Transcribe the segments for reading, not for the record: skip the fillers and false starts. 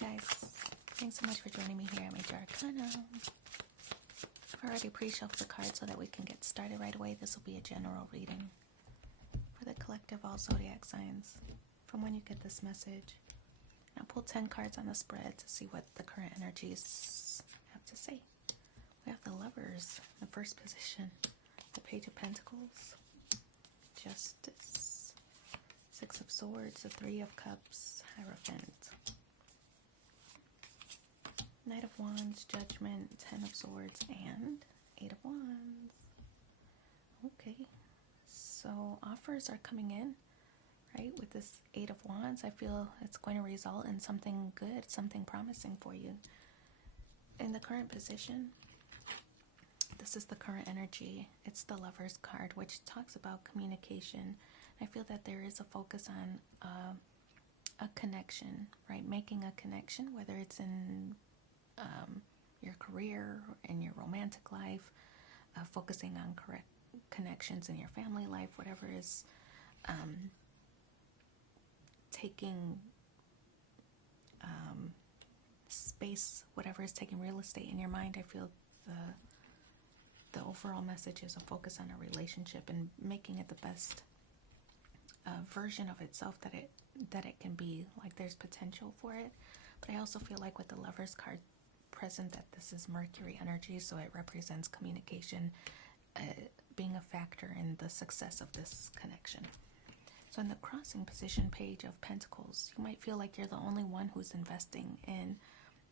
guys, thanks so much for joining me here at Major Arcana. I've already pre-shuffled the cards so that we can get started right away. This will be a general reading for the collective all zodiac signs from when you get this message. I'll pull 10 cards on the spread to see what the current energies have to say. We have the Lovers in the first position, the Page of Pentacles, Justice, Six of Swords, the Three of Cups, Hierophant, Knight of Wands, Judgment, Ten of Swords, and Eight of Wands. Okay, so offers are coming in, right? With this Eight of Wands, I feel it's going to result in something good, something promising for you. In the current position, this is the current energy. It's the Lover's card, which talks about communication. I feel that there is a focus on a connection, right? Making a connection, whether it's in your career, in your romantic life, focusing on correct connections in your family life, whatever is taking space, whatever is taking real estate in your mind. I feel the overall message is a focus on a relationship and making it the best version of itself that it can be. Like, there's potential for it, but I also feel like with the Lover's card present that this is Mercury energy, so it represents communication being a factor in the success of this connection. So in the crossing position, Page of Pentacles, you might feel like you're the only one who's investing in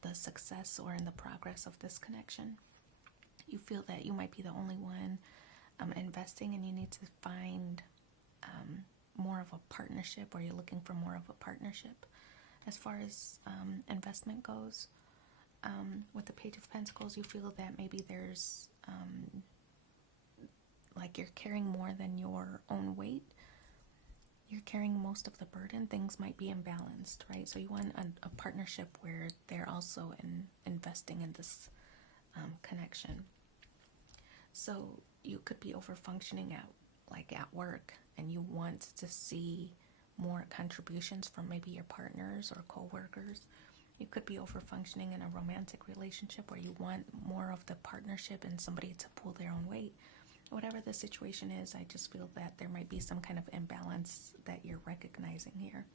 the success or in the progress of this connection. You feel that you might be the only one investing, and you need to find more of a partnership, or you're looking for more of a partnership as far as investment goes. With the Page of Pentacles, you feel that maybe there's like you're carrying more than your own weight. You're carrying most of the burden. Things might be imbalanced, right? So you want a partnership where they're also investing in this connection. So you could be over functioning at work, and you want to see more contributions from maybe your partners or co-workers. You could be over functioning in a romantic relationship where you want more of the partnership and somebody to pull their own weight. Whatever the situation is, I just feel that there might be some kind of imbalance that you're recognizing here.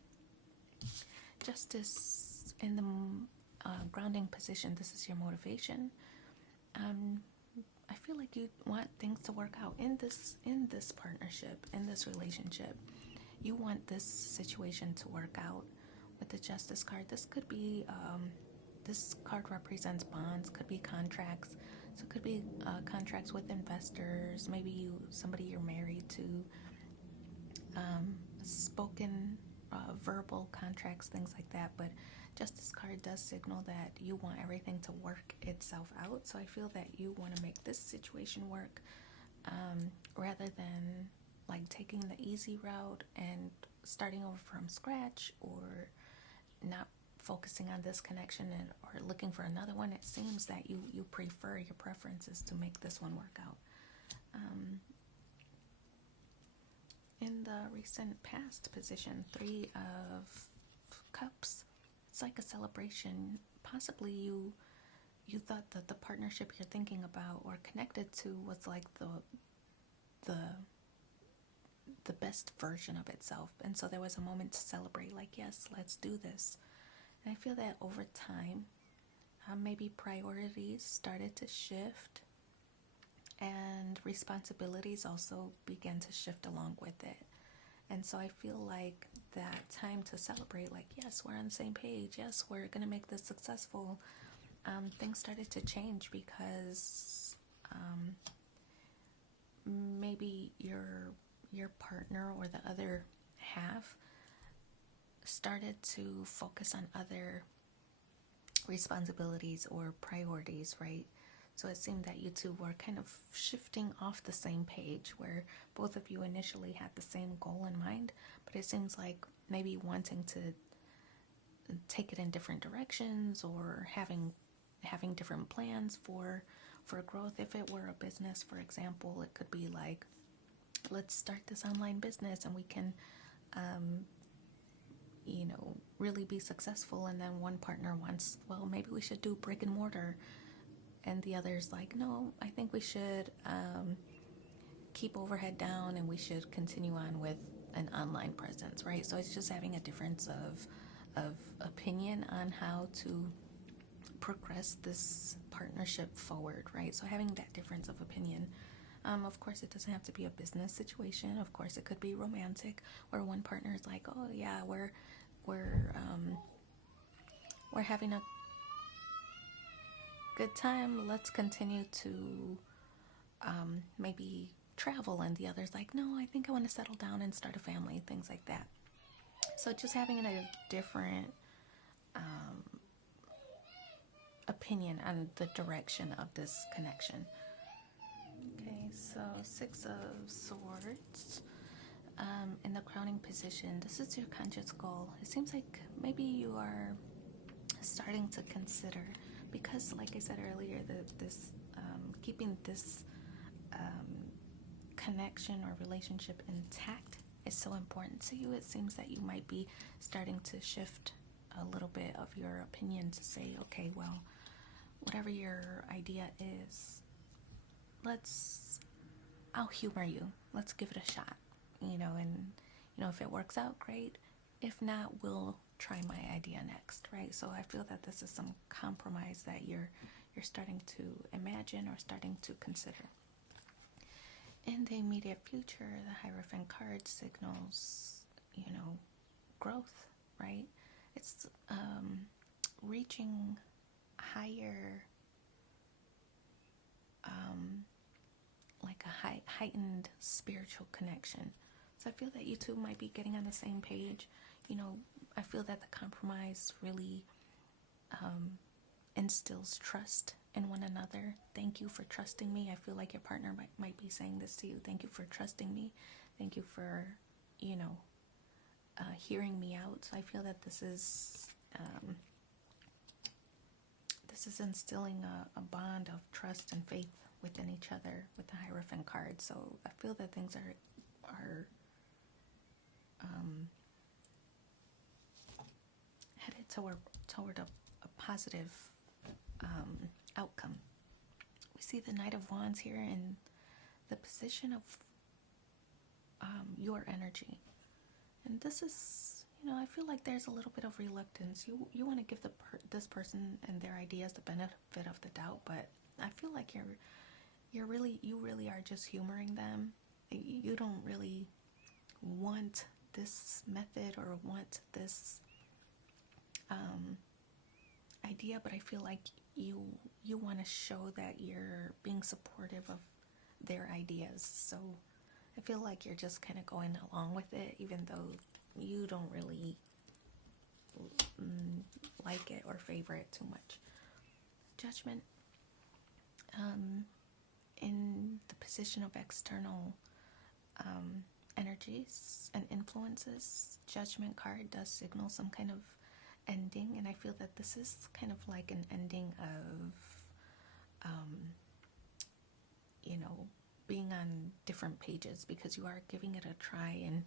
Justice in the grounding position, this is your motivation. I feel like you want things to work out in this partnership, in this relationship. You want this situation to work out. With the Justice card, this could be this card represents bonds, could be contracts. So it could be contracts with investors, maybe somebody you're married to, spoken verbal contracts, things like that. But Justice card does signal that you want everything to work itself out. So I feel that you want to make this situation work rather than like taking the easy route and starting over from scratch, or not focusing on this connection or looking for another one. It seems that you prefer, your preference is to make this one work out. In the recent past position, Three of Cups, it's like a celebration. Possibly you thought that the partnership you're thinking about or connected to was like the best version of itself, and so there was a moment to celebrate, like, yes, let's do this. And I feel that over time, maybe priorities started to shift, and responsibilities also began to shift along with it. And so I feel like that time to celebrate, like, yes, we're on the same page, yes, we're gonna make this successful, things started to change because maybe your partner or the other half started to focus on other responsibilities or priorities, right? So it seemed that you two were kind of shifting off the same page, where both of you initially had the same goal in mind, but it seems like maybe wanting to take it in different directions, or having different plans for growth. If it were a business, for example, it could be like, let's start this online business and we can really be successful, and then one partner wants, well, maybe we should do brick and mortar, and the other's like, no, I think we should keep overhead down and we should continue on with an online presence, right? So it's just having a difference of opinion on how to progress this partnership forward, right? So having that difference of opinion. Of course, it doesn't have to be a business situation. Of course, it could be romantic, where one partner is like, "Oh yeah, we're having a good time. Let's continue to maybe travel," and the other's like, "No, I think I want to settle down and start a family," things like that. So just having a different opinion on the direction of this connection. Okay, so Six of Swords. In the crowning position, this is your conscious goal. It seems like maybe you are starting to consider, because like I said earlier, this keeping this connection or relationship intact is so important to you. It seems that you might be starting to shift a little bit of your opinion to say, okay, well, whatever your idea is, I'll humor you. Let's give it a shot, and if it works out, great. If not, we'll try my idea next, right? So I feel that this is some compromise that you're starting to imagine or starting to consider. In the immediate future, the Hierophant card signals, growth, right? It's reaching higher, like a heightened spiritual connection. So I feel that you two might be getting on the same page. I feel that the compromise really instills trust in one another. Thank you for trusting me. I feel like your partner might be saying this to you. Thank you for trusting me. Thank you for, hearing me out. So I feel that this is instilling a bond of trust and faith within each other with the Hierophant card. So I feel that things are headed toward a positive outcome. We see the Knight of Wands here in the position of your energy, and this is, I feel like there's a little bit of reluctance. You want to give this person and their ideas the benefit of the doubt, but I feel like you really are just humoring them. You don't really want this method or want this idea, but I feel like you want to show that you're being supportive of their ideas. So I feel like you're just kind of going along with it, even though you don't really like it or favor it too much. Judgment. In the position of external energies and influences, Judgment card does signal some kind of ending, and I feel that this is kind of like an ending of being on different pages, because you are giving it a try, and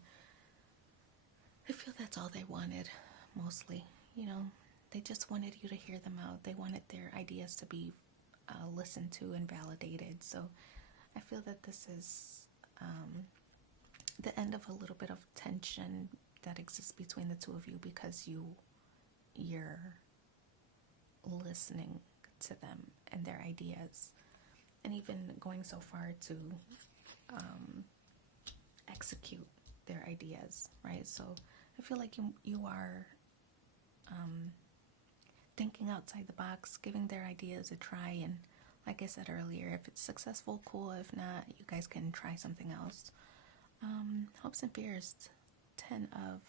I feel that's all they wanted mostly. They just wanted you to hear them out. They wanted their ideas to be listened to and validated. So I feel that this is the end of a little bit of tension that exists between the two of you, because you're listening to them and their ideas, and even going so far to execute their ideas, right? So I feel like you are thinking outside the box, giving their ideas a try, and like I said earlier, if it's successful, cool. If not, you guys can try something else. Hopes and fears. 10 of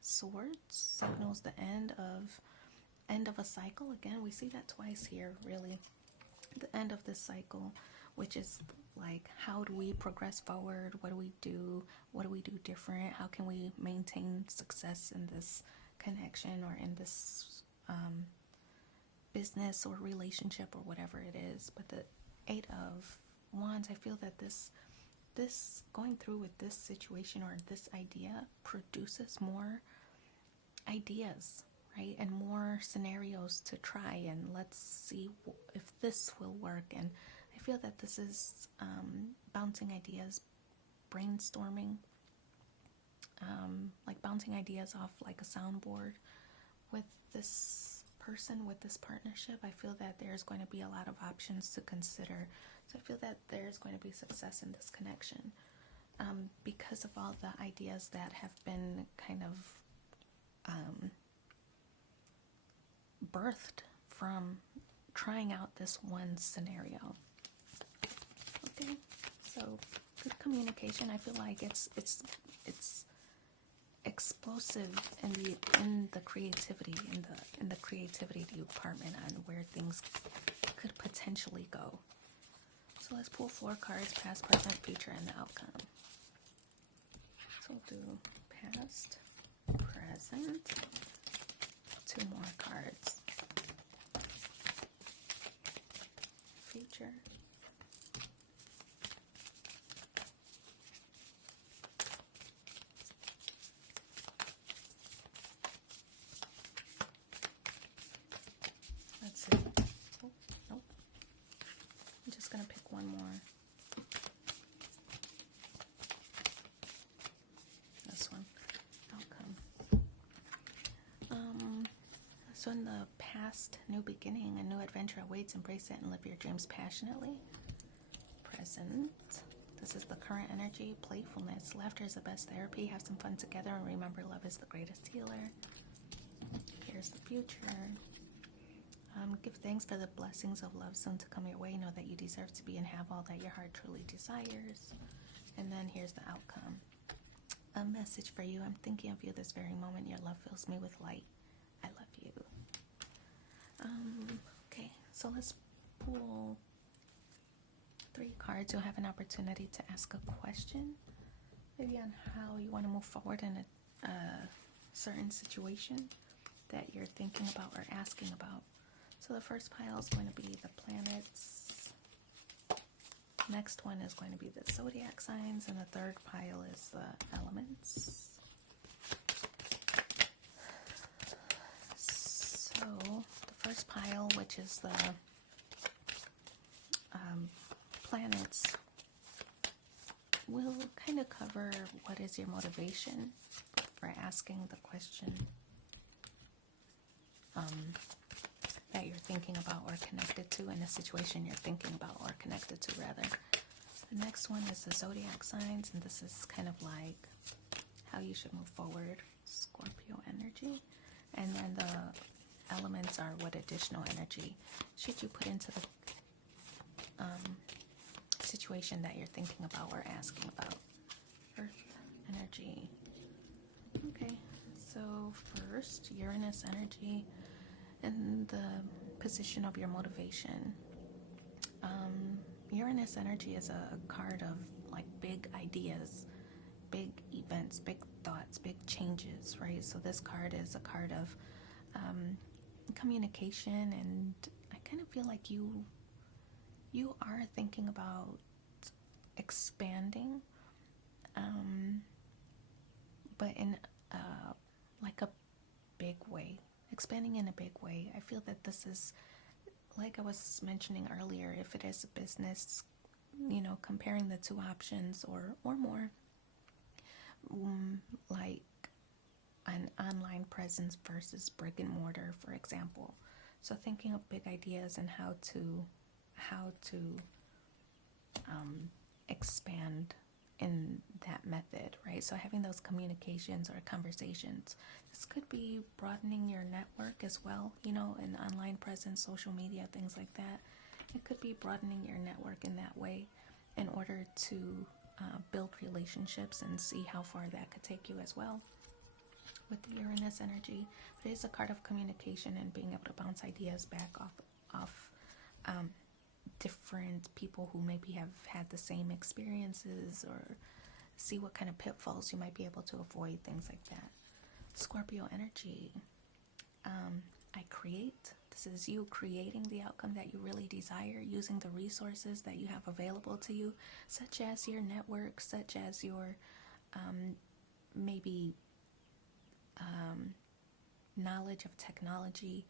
Swords signals the end of a cycle. Again, we see that twice here, really. The end of this cycle, which is like, how do we progress forward? What do we do? What do we do different? How can we maintain success in this connection or in this business or relationship or whatever it is? But the 8 of Wands, I feel that this going through with this situation or this idea produces more ideas, right? And more scenarios to try, and let's see if this will work. And I feel that this is bouncing ideas, brainstorming, like bouncing ideas off like a soundboard with this person, with this partnership. I feel that there's going to be a lot of options to consider. So I feel that there's going to be success in this connection because of all the ideas that have been kind of birthed from trying out this one scenario. Okay, so good communication. I feel like it's explosive in the creativity in the creativity department on where things could potentially go. So let's pull 4 cards: past, present, future, and the outcome. So we'll do past, present, 2 more cards, future, let's see. Oh, nope. I'm just gonna pick one more. This one, outcome. So in the past, new beginning, a new adventure awaits. Embrace it and live your dreams passionately. Present. This is the current energy, playfulness. Laughter is the best therapy. Have some fun together and remember love is the greatest healer. Here's the future. Give thanks for the blessings of love soon to come your way. Know that you deserve to be and have all that your heart truly desires. And then here's the outcome. A message for you. I'm thinking of you this very moment. Your love fills me with light. I love you. Okay, so let's pull 3 cards. You'll have an opportunity to ask a question, maybe on how you want to move forward in a certain situation that you're thinking about or asking about. So the first pile is going to be the planets. Next one is going to be the zodiac signs, and the third pile is the elements. So the first pile, which is the planets, will kind of cover what is your motivation for asking the question that you're thinking about or connected to, in a situation you're thinking about or connected to, rather. The next one is the zodiac signs, and this is kind of like how you should move forward, Scorpio energy. And then the elements are what additional energy should you put into the situation that you're thinking about or asking about. Earth energy. Okay, so first, Uranus energy and the position of your motivation. Uranus energy is a card of like big ideas, big events, big thoughts, big changes, right? So this card is a card of communication, and I kind of feel like you are thinking about expanding, but in like a big way. Expanding in a big way. I feel that this is, like I was mentioning earlier, if it is a business, comparing the 2 options or more, like an online presence versus brick and mortar, for example. So thinking of big ideas and how to expand in that method, right? So having those communications or conversations. This could be broadening your network as well, in online presence, social media, things like that. It could be broadening your network in that way in order to build relationships and see how far that could take you as well. With the Uranus energy, it is a card of communication and being able to bounce ideas back off different people who maybe have had the same experiences, or see what kind of pitfalls you might be able to avoid, things like that. Scorpio energy, I create. This is you creating the outcome that you really desire, using the resources that you have available to you, such as your network, such as your maybe knowledge of technology,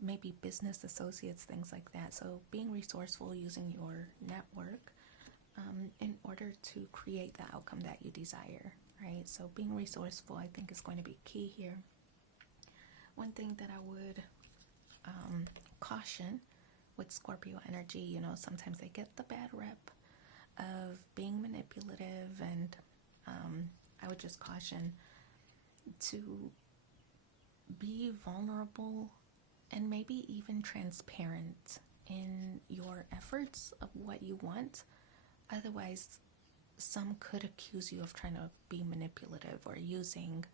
maybe business associates, things like that. So being resourceful, using your network in order to create the outcome that you desire, right? So being resourceful, I think, is going to be key here. One thing that I would caution with Scorpio energy, you know, sometimes they get the bad rep of being manipulative, and I would just caution to be vulnerable and maybe even transparent in your efforts of what you want. Otherwise, some could accuse you of trying to be manipulative or using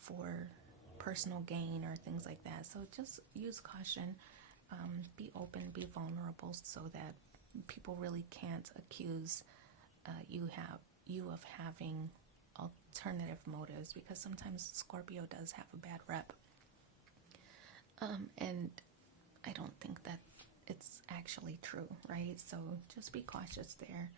for personal gain or things like that. So just use caution, be open, be vulnerable, so that people really can't accuse you of having alternative motives, because sometimes Scorpio does have a bad rep, and I don't think that it's actually true, right? So just be cautious there.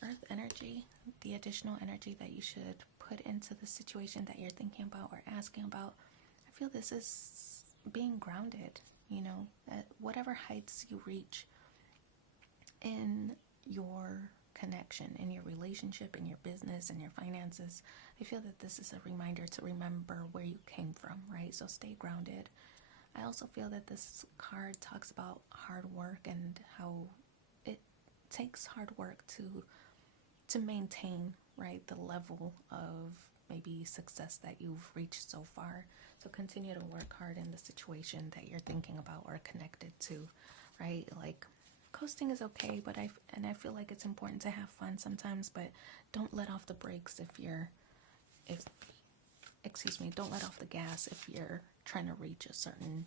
Earth energy, the additional energy that you should put into the situation that you're thinking about or asking about, I feel this is being grounded, you know, at whatever heights you reach in your connection, in your relationship, in your business, in your finances. I feel that this is a reminder to remember where you came from, right? So stay grounded. I also feel that this card talks about hard work and how it takes hard work to maintain, right, the level of maybe success that you've reached so far. So continue to work hard in the situation that you're thinking about or connected to, right? Like, coasting is okay, but I feel like it's important to have fun sometimes, but don't let off the brakes don't let off the gas if you're trying to reach a certain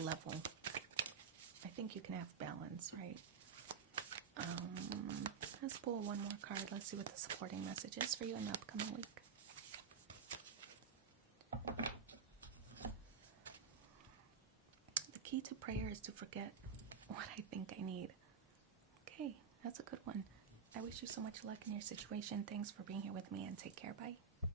level. I think you can have balance, right? Let's pull one more card. Let's see what the supporting message is for you in the upcoming week. The key to prayer is to forget what I think I need. Okay, that's a good one. I wish you so much luck in your situation. Thanks for being here with me, and take care. Bye.